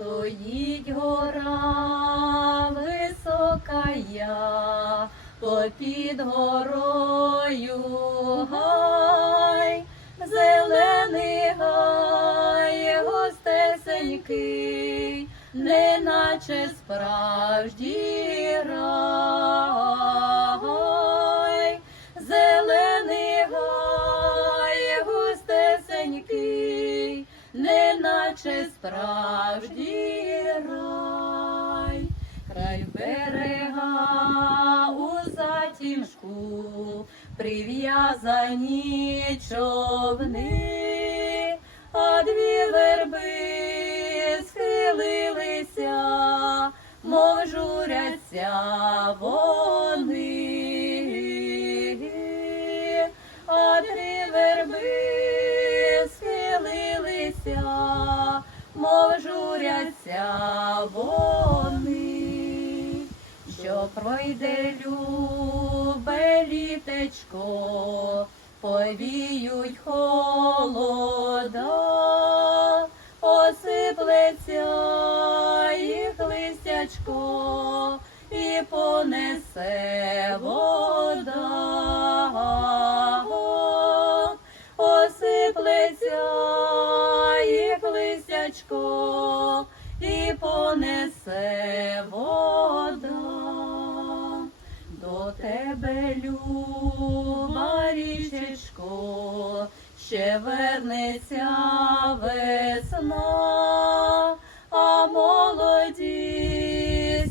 Стоїть гора високая, попід горою гай, зелений гай, гостесенький, неначе справжній рай. Зелений гай, густесенький, неначе справжній рай, край берега у затінку, прив'язані човни, а дві верби схилилися, мов журяться вони, а три верби схилилися, мов журяться вони, що пройде любе літечко, повіють холода, осиплеться їх листячко і понесе вода, осиплеться їх листячко і понесе вода. До тебе, люба річечко, ще вернеться весна, а молодість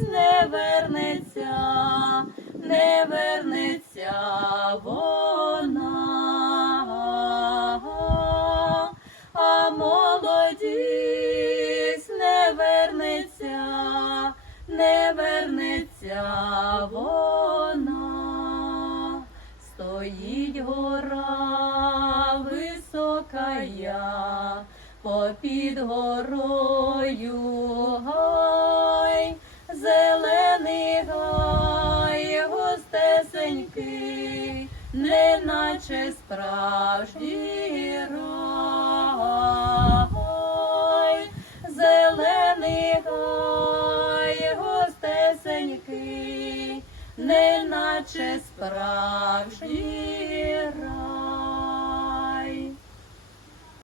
не вернеться, не вернеться вона, вернеться вона, стоїть гора високая, попід горою гай, зелений гай, густесенький, неначе справжній рай, неначе справжній.